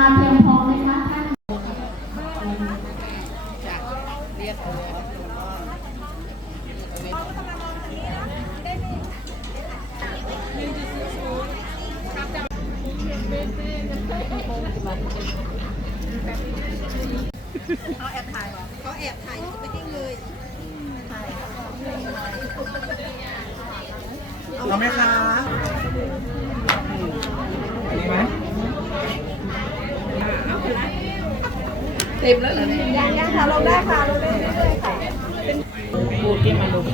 มาเพียงพอไหมคะท่านเขาแอบถ่ายเขาแอบถ่ายจะไม่ได้เลยเอาไหมคะนี่ไหม เต็มแล้วนี่ยังยังค่ะลงได้ค่ะลงได้เรื่อยๆค่ะบูดที่มันลง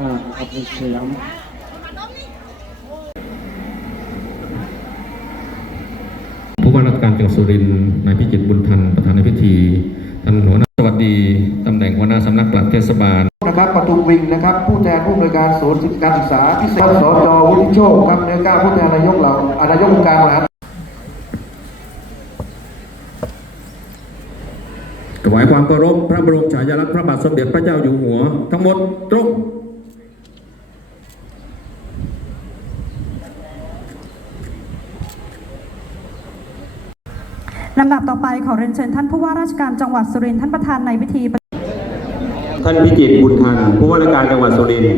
อ่างครับเป็นสยามผู้ว่าราชการ จังหวัดสุรินทร์นายพิจิตรบุญทันประธานในพิธีท่านหัวหน้าสวัสดีตำแหน่งหัวหน้าสำนักปลัดเทศบาลนะครับปทุมวิงนะครับ ผู้แทนผู้อำนวยการศูนย์การศึกษาพิเศษสจวุฒิโชคครับเนื้อกล้าผู้แทนนายกเราอ่านายกองค์การมหาถวายความเคารพพระบรมฉายาลักษณ์พระบาทสมเด็จพระเจ้าอยู่หัว ทั้งหมดตรง ลำดับต่อไปขอเรียนเชิญท่านผู้ว่าราชการจังหวัดสุรินทร์ท่านประธานในพิธี ท่านพิจิตรบุญทันผู้ว่าราชการจังหวัดสุรินทร์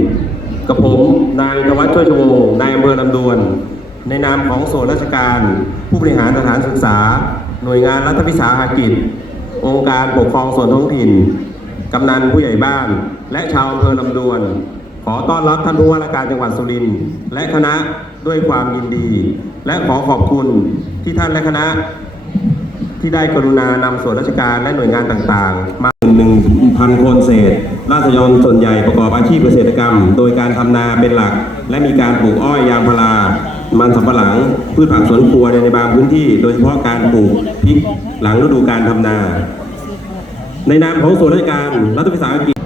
กับผมนายธวัชช่วยชวงนายอำเภอลำดวน ในนามของส่วนราชการ ผู้บริหารสถานศึกษา หน่วยงานรัฐวิสาหกิจ องค์การปกครองส่วนท้องถิ่น กำนันผู้ใหญ่บ้าน และชาวอำเภอลำดวน ขอต้อนรับท่านผู้ว่าราชการจังหวัดสุรินทร์และคณะด้วยความยินดี และขอขอบคุณที่ท่านและคณะ ที่ได้กรุณานำส่วนราชการและหน่วยงานต่างๆ มาหนึ่งพันคนเศษ ราษฎรส่วนใหญ่ประกอบอาชีพเกษตรกรรม โดยการทำนาเป็นหลัก และมีการปลูกอ้อยยางพารา มันสำปะหลัง พืชผักสวนครัวในบางพื้นที่ โดยเฉพาะการปลูกพริกหลังฤดูการทำนา ในนามของส่วนราชการรัฐวิสาหกิจ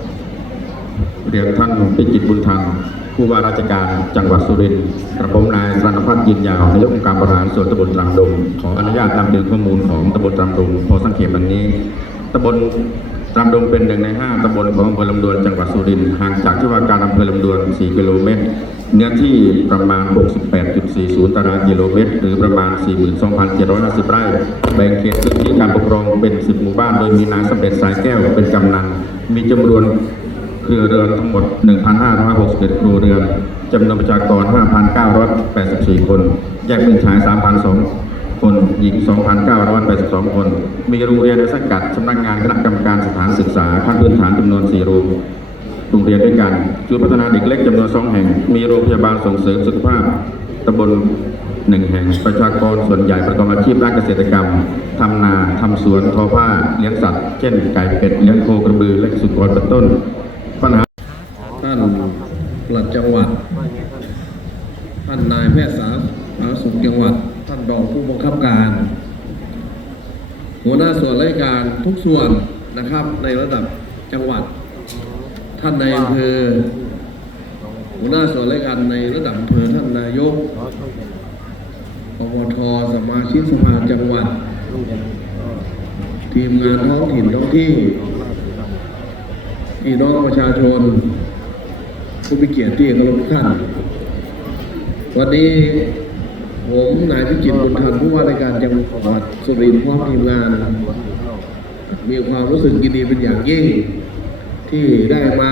เรียนท่านพิจิตรบุญทัน ผู้ว่าราชการจังหวัดสุรินทร์กระผมนายสรรพัฒน์ยินยาวนายกองค์การบริหารส่วนตำบลตรังดงขออนุญาตนำเรียนข้อมูลของตำบลตรังดงพอสังเกตวันนี้ตำบลตรังดงเป็นหนึ่งในห้าตำบลของอำเภอลำดวนจังหวัดสุรินทร์ห่างจากที่ว่าการอำเภอลำดวน 4 กิโลเมตร เนื้อที่ประมาณ 68.40 ตารางกิโลเมตร หรือประมาณ 42,750 ไร่ แบ่งเขตพื้นที่การปกครองเป็น 10 หมู่บ้าน โดยมีนายสำเร็จสายแก้วเป็นกำนัน มีจำนวน รัวเรือนทั้งหมด 1,561ครัวเรือนจำนวนประชากร 5,984 คน แยกเป็นชาย 3,002 คน หญิง 2,982 คน มีโรงเรียนในสังกัดสำนักงานคณะกรรมการสถานศึกษาขั้นพื้นฐานจำนวน4โรงโรงเรียนด้วยกันศูนย์พัฒนาเด็กเล็กจำนวน 2 แห่ง มีโรงพยาบาลส่งเสริมสุขภาพตำบลหนึ่งแห่งประชากรส่วนใหญ่ประกอบอาชีพด้านเกษตรกรรมทำนาทำสวนทอผ้าเลี้ยงสัตว์ เช่นไก่เป็ดเลี้ยงโคกระบือและสุกรเป็นต้น ปัญหาท่านปลัดจังหวัด ท่านนายแพทย์สาธารณสุขจังหวัด ท่านรองผู้บังคับการ หัวหน้าส่วนราชการทุกส่วนนะครับในระดับจังหวัด ท่านในอำเภอหัวหน้าส่วนราชการในระดับอำเภอท่านนายกปวทสมาชิกสภาจังหวัด ทีมงานท้องถิ่นท้องที่ พี่น้องประชาชน ผู้มีเกียรติที่เคารพทุกท่าน วันนี้ผมนายพิจิตรบุญทันผู้ว่าราชการจังหวัดสุรินทร์พร้อมทีมงาน มีความรู้สึกยินดีเป็นอย่างยิ่ง ที่ได้มา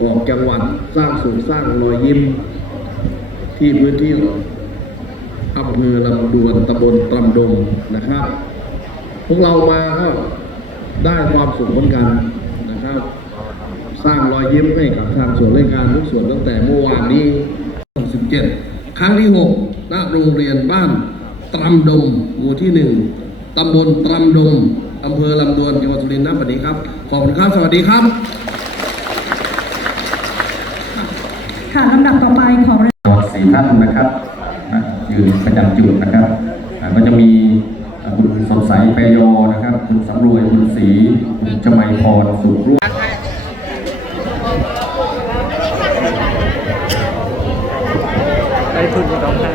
ออกจังหวัดสร้างสุขสร้างรอยยิ้ม ที่พื้นที่อำเภอลำดวนตำบลตำดงนะครับ พวกเรามาก็ได้ความสุขเหมือนกัน ครับสร้างรอยยิ้มให้กับทางส่วนราชการทุกส่วนตั้งแต่เมื่อวานนี้17ครั้งที่ 6 ณ โรงเรียนบ้านตรำดงหมู่ที่ 1 ตำบลตรำดงอำเภอลำดวน จังหวัดสุรินทร์ณบัดนี้ครับ ขอบคุณครับ สวัสดีครับ ค่ะลำดับต่อไปขอเรียนสี่ท่านนะครับนะยืนประจำจุดนะครับอ่าก็จะมีอ่าคุณ สดใสปยโยนะครับ คุณสำรวยคุณศรีคุณจมัยพรสุขรุ่งได้ทุนมาต้องให้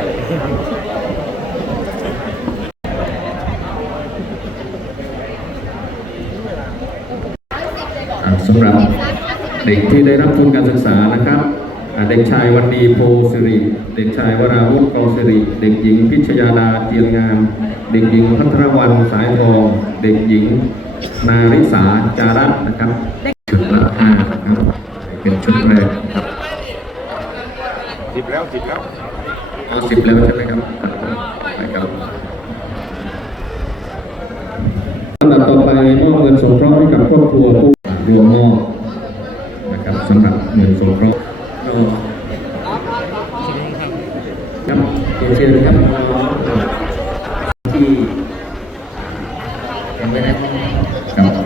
สำหรับเด็กที่ได้รับทุนการศึกษานะครับ เด็กชายวันดีโพสิริ เด็กชายวราวุฒิกองสิริ เด็กหญิงพิชยาดาเจียงงาม เด็กหญิงพัทรวรรณสายทอง เด็กหญิงนาริสาจารัตน์นะครับชุดละห้านะครับ เป็นชุดแรกนะครับสิบแล้วสิบแล้วอ๋อสิบแล้วใช่ไหมครับนะครับลำดับต่อไปมอบเงินสงเคราะห์ให้กับครอบครัวผู้รวมมอบนะครับสำหรับเงินสงเคราะห์ก็ค รียนเชิญครับน้องๆที่ยังไม่ได้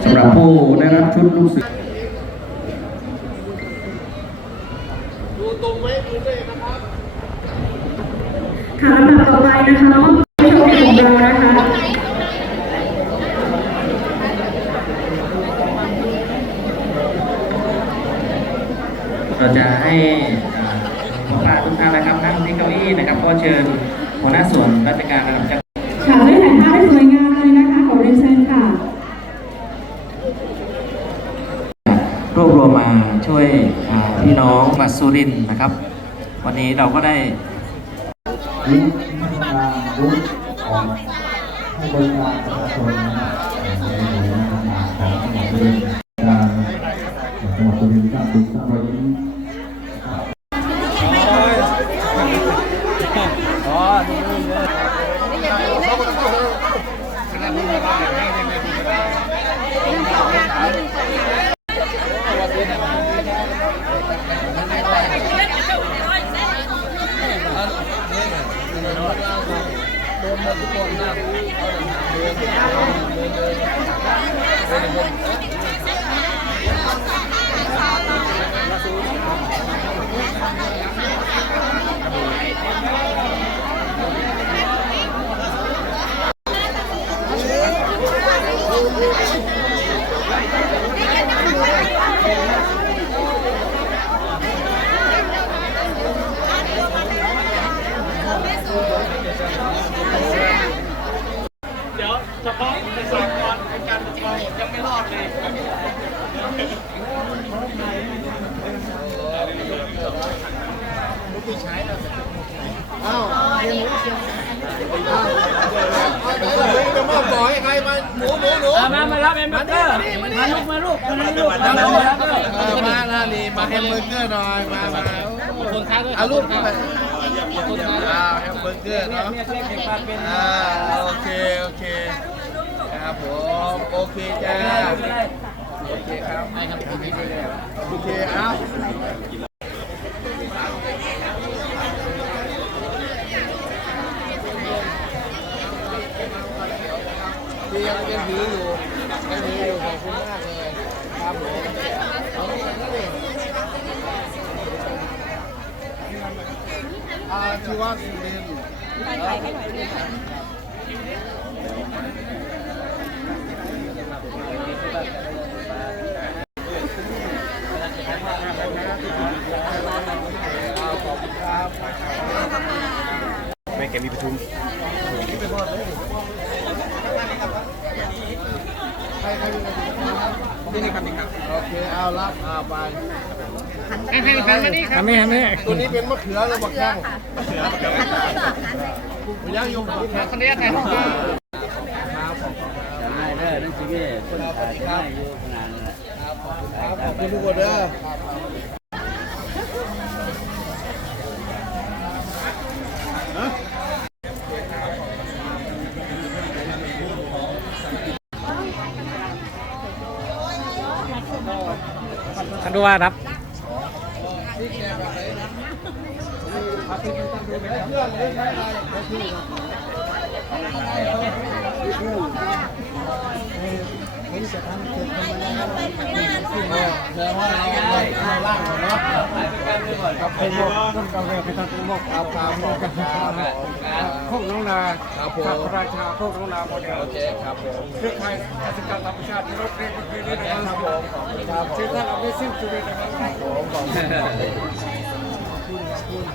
สำหรับผู้ได้รับชุดลูกเสือ ค่ะลำดับต่อไปนะคะมอบผู้โชคดีของเรานะคะ เราจะให้ขอฝากทุกท่านนะครับนั่งที่เก้าอี้นะครับก็เชิญ หัวหน้าส่วนราชการระดับจังหวัดค่ะได้ถ่ายภาพได้สวยงามเลยนะคะขอเรียนเชิญค่ะ รวบรวมมาช่วยอ่าพี่น้องบัตรสุรินทร์นะครับ วันนี้เราก็ได้รู้มาตรการรู้ออกให้บริการประชาชนนะครับในหน่วยงานต่างๆของจังหวัดสุรินทร์การจังหวัดสุรินทร์ครับคุณสร้างรอยยิ้ม ทุกคนนะ มามารับเอ็มเบอร์เกอร์มาลูกมาลูกมาลูกมาลูกมาลูกมาหน้านี่มาแฮมเบอร์เกอร์หน่อยมามาคนค้าด้วยเอาลูกไปคนค้าด้วยอ่าแฮมเบอร์เกอร์เนาะเนี่ยเช็คเก็บความเป็นอ่าโอเคโอเคครับผมโอเคจ้าโอเคครับให้ครับทีนี้เลยโอเคเอาที่ยังยังถืออยู่ยังถืออยู่ขอบคุณมากเลย ครับผมเอาไปนั่นเอง อาชีวะสุรินทร์ที่นี่ครับนี่ครับ โอเค เอารับเอาไป ให้ให้หันมานี่ครับไม่คันไม่ตัวนี้เป็นมะเขือระบักแข้งมะเขือมะเขือผมย่างยงมะเขือคนนี้ไงได้ได้นั่นไริงเนี่ยคนขายได้อยู่ขนาดนั้นขอบคุณทุกคนเด้อท่านผู้ว่าครับ แสดงว่าเราเราล่างเนาะกับเป็นพวกต้นกาแฟเป็นต้นพวกเอาตามบอกกันพวกน้องนาครับผมราชาพวกน้องนาโมเดลโอเคครับผมเครือข่ายเกษตรกรรธรรมชาติที่รถเรียนคือเรียนะครับผมขอบคุณครับชื่อท่านเอาไปสิ้นสุดเลยนะครับผมขอบ คุณ